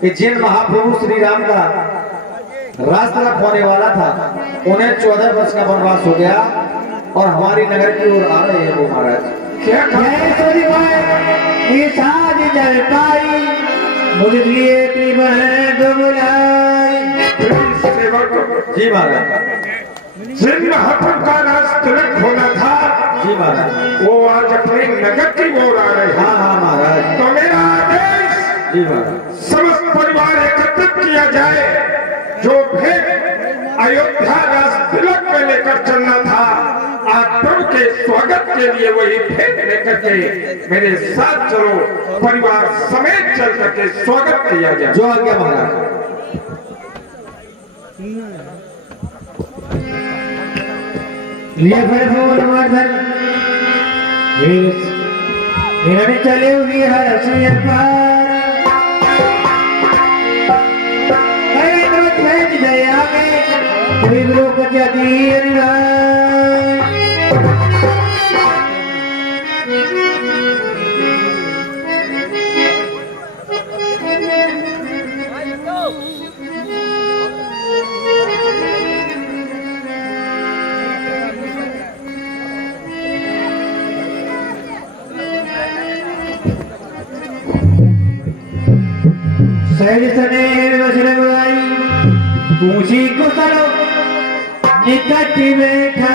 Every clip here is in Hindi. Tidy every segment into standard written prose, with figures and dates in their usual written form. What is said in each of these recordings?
कि जिन महाप्रभु श्री राम का रास तिलक होने वाला था उन्हें 14 वर्ष का वनवास हो गया और हमारी नगर की ओर आ रहे हैं वो महाराज। क्या चल पाई मुझे लिए जी महाराज। जिन महाप्रभु का रास तिलक होना था जी महाराज वो आज अपने नगर की ओर आ रहे हैं। हाँ हाँ महाराज। तो मेरा आदेश जी महाराज समस्त परिवार एकत्रित किया जाए। जो भेंट अयोध्या रास तिलक में लेकर चलना था आज प्रभु के स्वागत के लिए वही भेंट लेकर के मेरे साथ चलो, परिवार समेत चल करके स्वागत किया जाए। जो आज्ञा महाराज। लिए चले हुए हर दया में कोई लोग पूछी कुशलो निकट बैठा।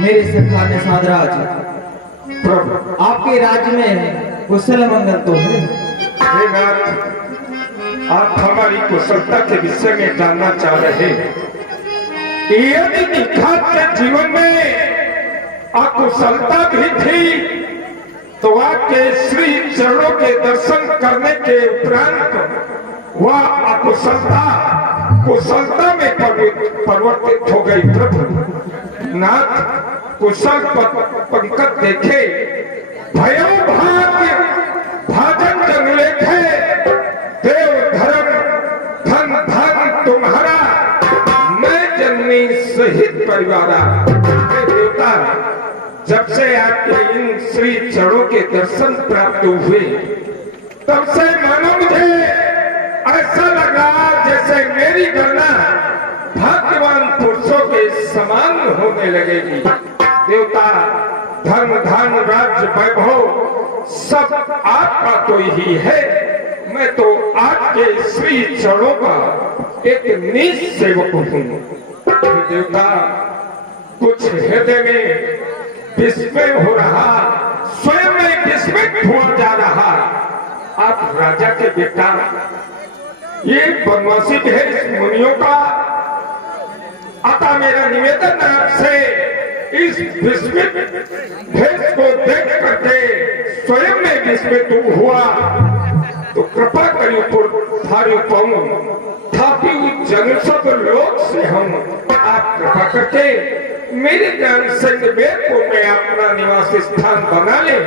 मेरे सखा ने साधराज प्रभु आपके राज्य में कुशल मंगल तो है। हे नाथ, आप हमारी कुशलता के विषय में जानना चाह रहे हैं। यदि निखात के जीवन में अकुशलता भी थी तो आपके श्री चरणों के दर्शन करने के उपरांत वह अकुशलता कुशलता में परिवर्तित हो गई। प्रभु नाथ, कुशल पंकज देखे भयो भाग्य भाजन जन लेखे, देव धर्म धन धन तुम्हारा, मैं जननी सहित परिवारा। देवता, जब से आपके इन श्री चरणों के दर्शन प्राप्त हुए तब से मानो मुझे ऐसा लगा जैसे मेरी गणना भाग्यवान पुरुषों के समान होने लगेगी। देवता, धन धन राज्य वैभव सब आपका तो ही है। मैं तो आपके श्री चरणों का एक नीच सेवक हूँ। देवता, कुछ हृदय में विस्मय हो रहा, स्वयं में विस्मित हुआ जा रहा। आप राजा के बेटा, ये बनवासी भेष मुनियों का, अतः मेरा निवेदन आपसे इस विस्मित भेष को देख करके स्वयं में विस्मित हुआ तो कृपा करी थारी पाऊं थापी जन सब लोग से हम आप कृपा करके मेरे ज्ञान संग को मैं अपना निवास स्थान बना ले,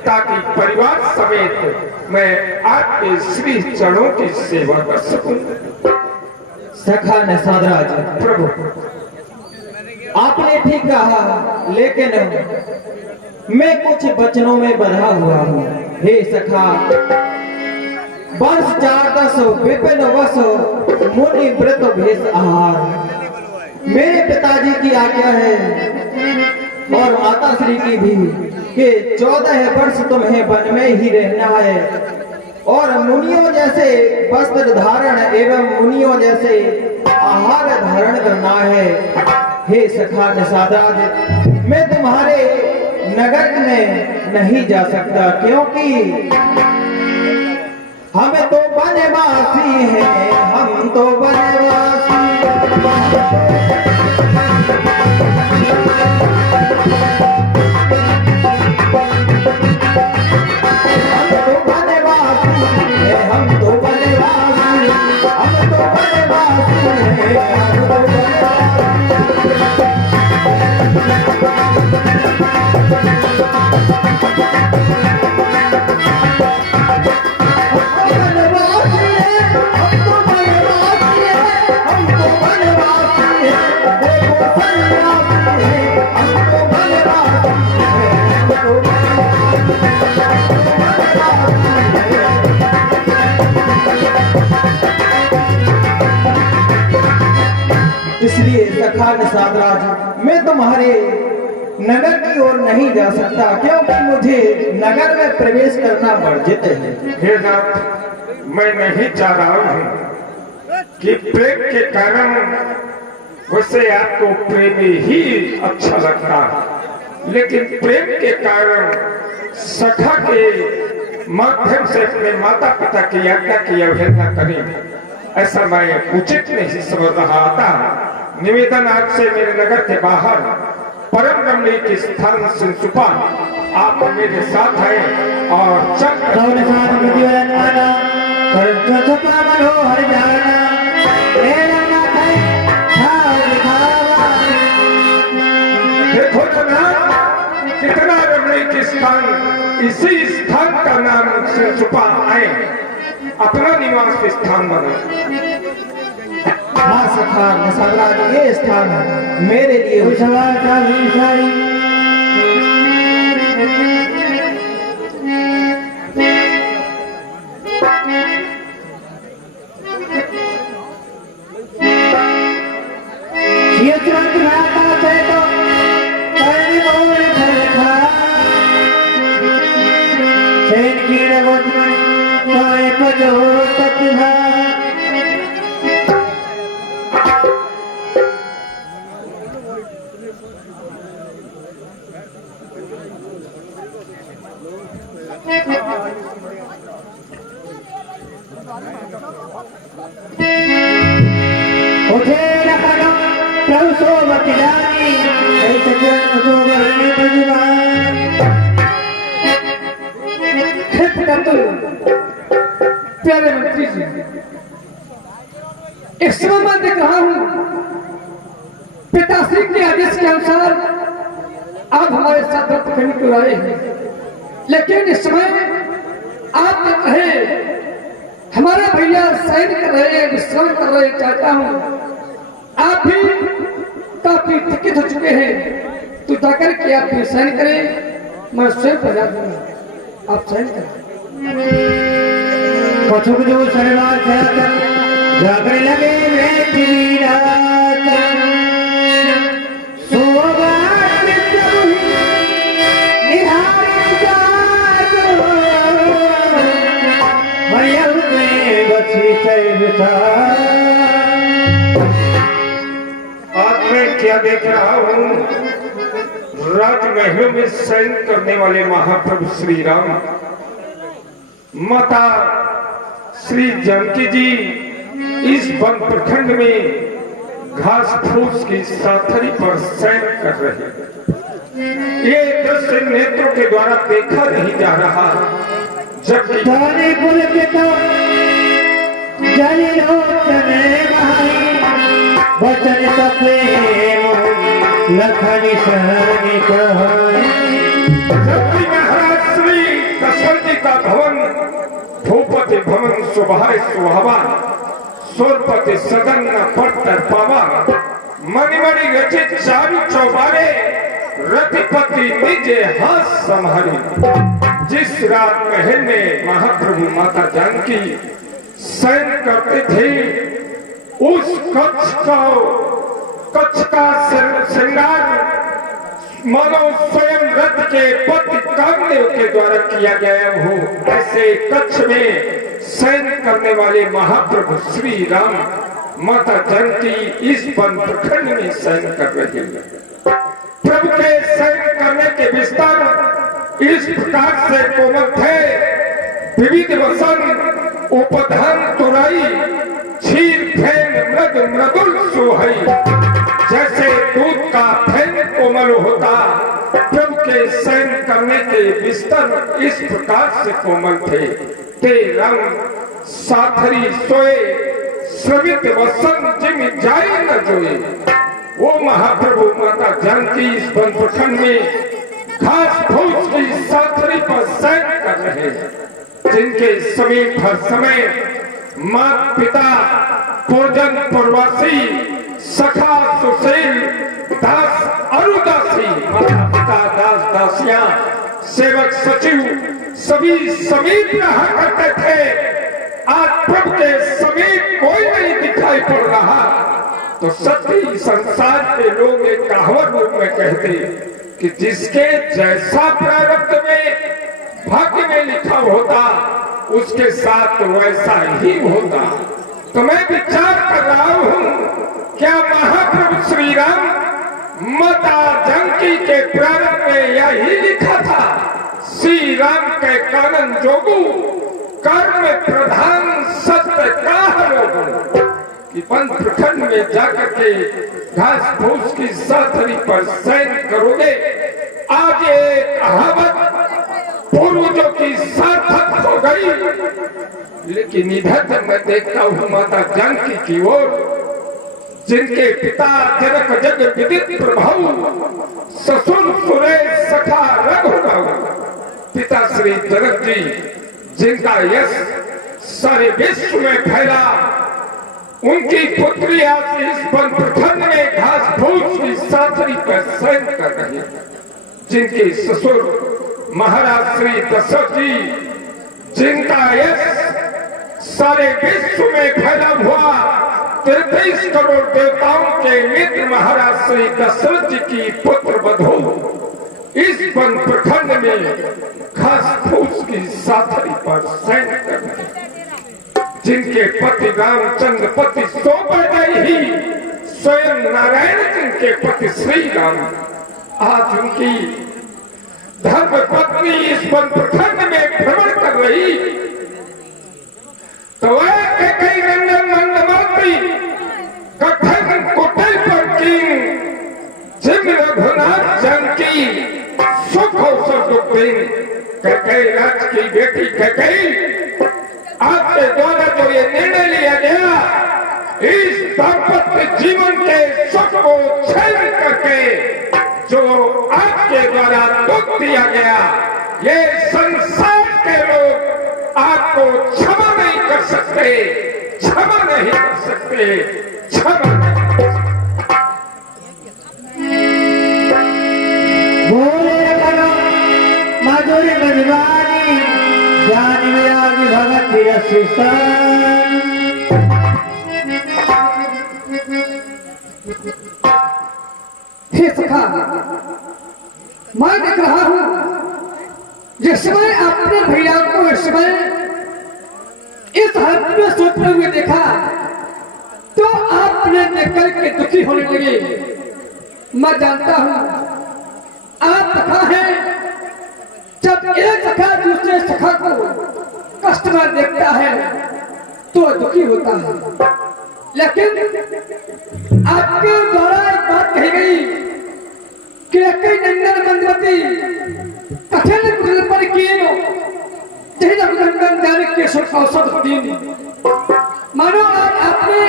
ताकि परिवार समेत मैं आपके श्री चरणों की सेवा कर सकूं। सखा ने साधराज प्रभु, आपने ठीक कहा, लेकिन मैं कुछ वचनों में बंधा हुआ हूँ। हे सखा, वर्ष 410 विपिन वस मुनि व्रत भेष आहार, मेरे पिताजी की आज्ञा है और माता श्री की भी कि 14 वर्ष तुम्हें वन में ही रहना है और मुनियों जैसे वस्त्र धारण एवं मुनियों जैसे आहार धारण करना है। हे सखा निषादाज, मैं तुम्हारे नगर में नहीं जा सकता, क्योंकि हम तो वनवासी हैं, हम तो वनवासी। सखा निषाद राज, मैं तुम्हारे नगर की ओर नहीं जा सकता क्योंकि मुझे नगर में प्रवेश करना वर्जित है। हे नाथ, मैं नहीं चाह रहा हूँ कि प्रेम के कारण वैसे आपको प्रेम ही अच्छा लगता है, लेकिन प्रेम के कारण सखा के माध्यम से अपने माता पिता की आज्ञा की अवहेलना करें, ऐसा मैं उचित नहीं समझ रहा था। निवेदन आज से मेरे नगर के बाहर परम रमणीक स्थान सिंसुपा आप मेरे साथ हैं और चल देखो जनाब, कितना रमणीक स्थान, इसी स्थान का नाम सिंसुपा आए, अपना निवास स्थान बना। हाँ सखा निषाद राज, ये स्थान मेरे लिए प्यारे मंत्री जी, एक समय मैं देख रहा हूं पिताश्री के आदेश के अनुसार आप हमारे साथ रथ करने को आए हैं, लेकिन इस समय आप कहे हमारा भैया शयन कर रहे हैं, विश्राम कर रहे हैं, चाहता हूं आप भी काफी थकित हो चुके हैं, तो जाकर के आप भी शयन करें, मैं स्वयं बजा दूंगा, आप शयन करें। कछुक जो सरवा चलत जागरे लगे बैठी रात, सोबात प्रभु निहारे जातो, मरियम में बची चैबता। आज मैं क्या देख रहा हूँ, राजमहल में शयन करने वाले महाप्रभु श्री राम, माता श्री जानकी जी इस वन प्रखंड में घास फूस की साथरी पर शयन कर रहे हैं। ये दृश्य नेत्रों के द्वारा देखा नहीं जा रहा, जबकि जाने कुल के तो जली लोचने भाई, वचन तपे लखनी सहनी कहानी। जबकि महाराज श्री दशरथ जी का भवन भूपति भवन सुभाय सुहावा, सोरपति सदन न पड़तर पावा, मणिमणि रचित चारु चौबारे, रतिपति निजे हाथ संहारी। जिस रात महल में महाप्रभु माता जानकी शयन करते थे, उस कक्ष का श्रृंगार मानो स्वयं रथ के पति कामदेव के द्वारा किया गया हो, ऐसे कक्ष में शयन करने वाले महाप्रभु श्री राम माता जानकी इस वन प्रखंड में शयन कर रहे हैं। प्रभु के शयन करने के विस्तार इस प्रकार से कोमल थे, विविध वसन उपधान तुराई, क्षीर फैन मृद मृदुल सोहई। जैसे दूध का फैन कोमल होता, प्रभु के शयन करने के बिस्तर इस प्रकार से कोमल थे। ते रंग साथरी सोए, श्रवित वसन जिम जाए न जोए। वो महाप्रभु माता जानकी इस वन प्रखंड में घास फूस की साथरी पर शयन कर रहे हैं, जिनके समीप हर समय माता पिता पूजन पूर्वासी, सखा सुशील दास अनुदासी, माता पिता दास दासियां सेवक सचिव सभी समीप रहा करते थे। आज प्रभु के समीप कोई नहीं दिखाई पड़ रहा, तो सत्य संसार के लोग एक कहावत रूप में कहते कि जिसके जैसा प्रारब्ध में भाग्य में लिखा होता उसके साथ वैसा ही होता। तो मैं विचार कर रहा हूं, क्या महाप्रभु श्री राम माता जानकी के प्रारब्ध में यही लिखा था, श्री राम के कानन जोगू कर्म प्रधान सत्य का लोगों कि वन प्रखंड में जाकर के घास फूस की साथरी पर सैन करोगे। आज ये कहावत पूर्वजों की सार्थक हो गई, लेकिन इधर जब मैं देखता हूँ माता जानकी की ओर, जिनके पिता जनक जग विदित प्रभु ससुर सुरेश सखा रघुनाथ, पिता श्री जनक जी जिनका यश सारे विश्व में फैला, उनकी पुत्री आज इस वन प्रखंड में घास फूस की साथरी पर शयन कर रही, जिनके ससुर महाराज श्री दशरथ जी जिनका यश सारे विश्व में फैला हुआ, 33 करोड़ देवताओं के मित्र महाराज श्री दशरथ जी की पुत्र वधू इस वन प्रखंड में घास फूस की साथरी पर शयन कर रहे, जिनके पति रामचंद्र पति सौंपे ही स्वयं नारायण जिनके पति श्री राम, आज उनकी धर्म पत्नी इस वन प्रखंड में भ्रमण कर रही, तो वह कई रंजन मंदमती कठिन कुटिल पर कीन, जिम रघुनाथ जानकी सुख अवसर दुख दिन, कैकेयी राज की बेटी कैकेयी आपके द्वारा जो ये निर्णय लिया गया, इस दाम्पत्य जीवन के सुख को छीन करके जो आपके द्वारा दुख दिया गया, ये संसार के लोग आपको क्षमा नहीं कर सकते, क्षमा नहीं कर सकते, क्षमा नहीं कर सकते। बोले करो मधुर मधुबानी ज्ञान विराग भगति रसिसान। हे सखा, मैं देख रहा हूं जिस समय आपने भैया को इस समय इस हालत में सोचते हुए देखा तो आपने देख करके दुखी होने लगे। मैं जानता हूं आप सखा है, जब एक सखा दूसरे सखा को कष्ट में देखता है तो दुखी होता है, लेकिन आपके द्वारा एक बात कही गई कि कई नंदन मंदमती कठिन कुटिल पर कीनो, जय रघुनंदन जानकी के सुख अवसर दीन। मानो आज आपने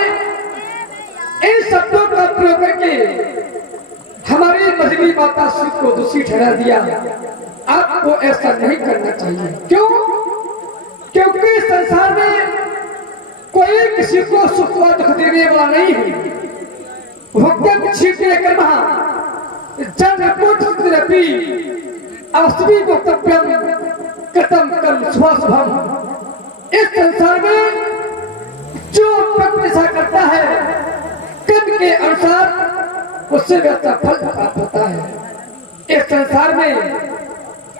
इन शब्दों का प्रयोग करके हमारी मजली माता श्री को दोषी ठहरा दिया। आपको ऐसा नहीं करना चाहिए। क्यों? क्योंकि संसार में कोई किसी को सुख व दुख देने वाला नहीं है। भक्तन छिपे कर्मा जन कोटि अस्मी वक्तव्यम कथम कर्म शुभाशुभम। इस संसार में जो व्यक्ति ऐसा करता है कर्म के अनुसार उससे व्यक्ति फल प्राप्त होता है। इस संसार में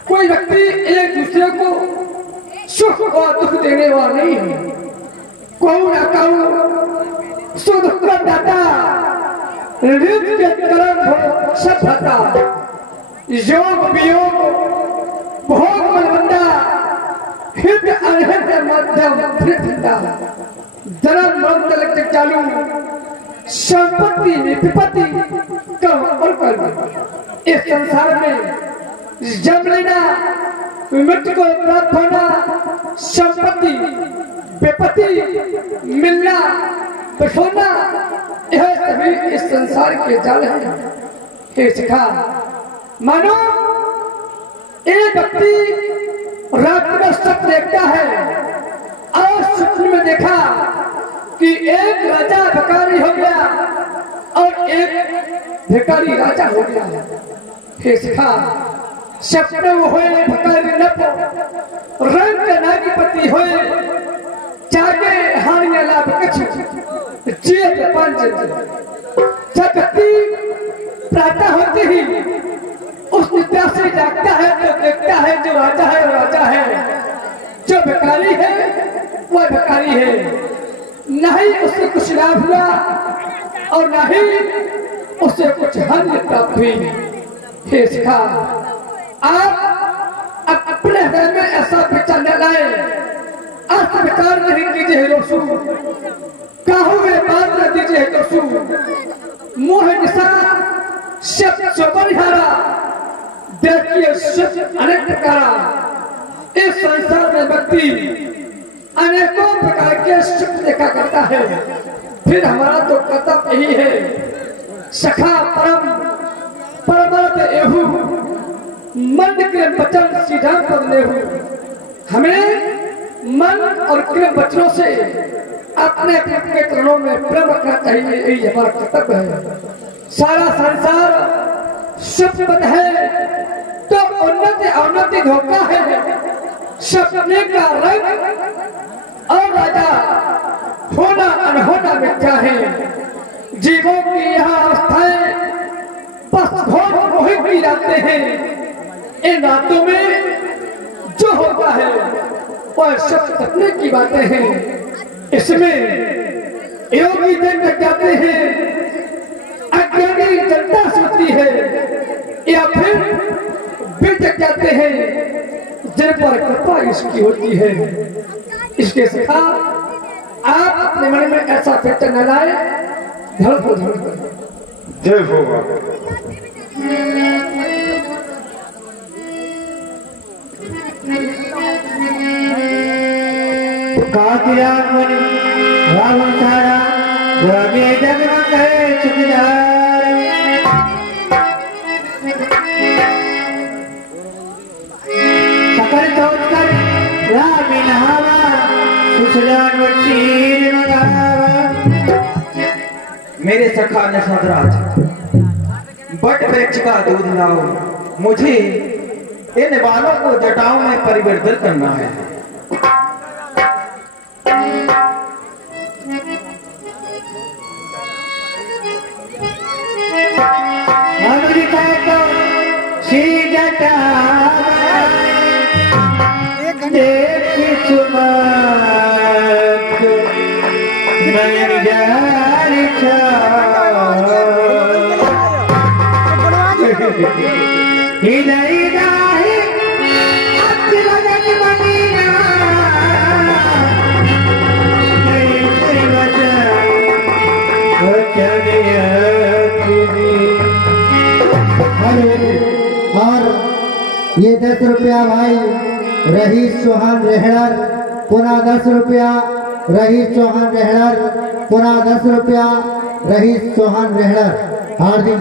कोई व्यक्ति एक दूसरे को सुख और दुख देने वाला नहीं है। कौन ना कौन सुख कर दाता नृत्य कर्म सफलता योग वियोग भोग बलवंदा हृदय अनहृदय मध्यम धृता धर्म मंत्र चालू संपत्ति विपत्ति कर्म और कर्म। इस संसार में जन्म लेना, मृत्यु को प्राप्त होना, संपत्ति विपत्ति मिलना, बसोना, यह सभी इस संसार के जाल हैं। हे सिखा, मानो एक व्यक्ति रात में सपना देखता है और सपने में देखा कि एक राजा भिखारी हो गया और एक भिखारी राजा हो गया। हे सिखा, सपने होए भिखारी न हो, रंग नागपति होए जागे हानिया लाभ कछु जेत पंच जब व्यक्ति प्रातः होते ही उस निद्रा से जागता है तो देखता है जो राजा है वो राजा है, जो भिखारी है वह भिखारी है। न ही उससे कुछ लाभ हुआ और न ही उससे कुछ हानि प्राप्त हुई। हे सखा, आप अपने हृदय में ऐसा विचार न लाए, अर्थ विचार नहीं कीजिए दोस्तों, काहू में बात न दीजिए दोस्तों। मोह निशा शब्द चौबनिहारा, देखिए शब्द अनेक प्रकारा। इस संसार में व्यक्ति अनेकों प्रकार के शब्द देखा करता है, फिर हमारा तो कर्तव्य यही है सखा परम परमार्थ एहू मन के वचन सीधा पद लेहू। हमें मन और क्रिया वचनों से अपने अपने चरणों में प्रेम रखना चाहिए, यही हमारा कर्तव्य है। सारा संसार शुभ है तो उन्नति अवनति धोखा है। सपने का रंग और राजा होना अनहोना मिथ्या है। जीवों की यहाँ अवस्थाएं बस घोर मोहित की जाते हैं। इन रातों में जो होता है वह सब सपने की बातें हैं। इसमें योगी दिन तक जाते हैं, अज्ञानी जनता सोचती है, या फिर बीत जाते हैं जिन पर कृपा इसकी होती है। इसके सखा, आप अपने मन में ऐसा फिक्र न लाए, धड़ को धड़ करो। जय होगा। कातिराम मुनि रावण सारा रवि जगमग है चुकिदार। सकल सोच कर राम नहावा, सुसलान वचीर मगावा। मेरे सखा नशदराज, बट वृक्ष का दूध लाओ, मुझे इन बालों को जटाओं में परिवर्तन करना है। अमृता को सी जटा देख सुमत नयन जारी हृदय गाही अति लगन मनीना और ये 10 रुपया भाई रहीश चौहान रेहड़र, पुनः 10 रुपया रहीश चौहान रेहड़र, पुनः 10 रुपया रहीश चौहान रेहड़र। हार्दिक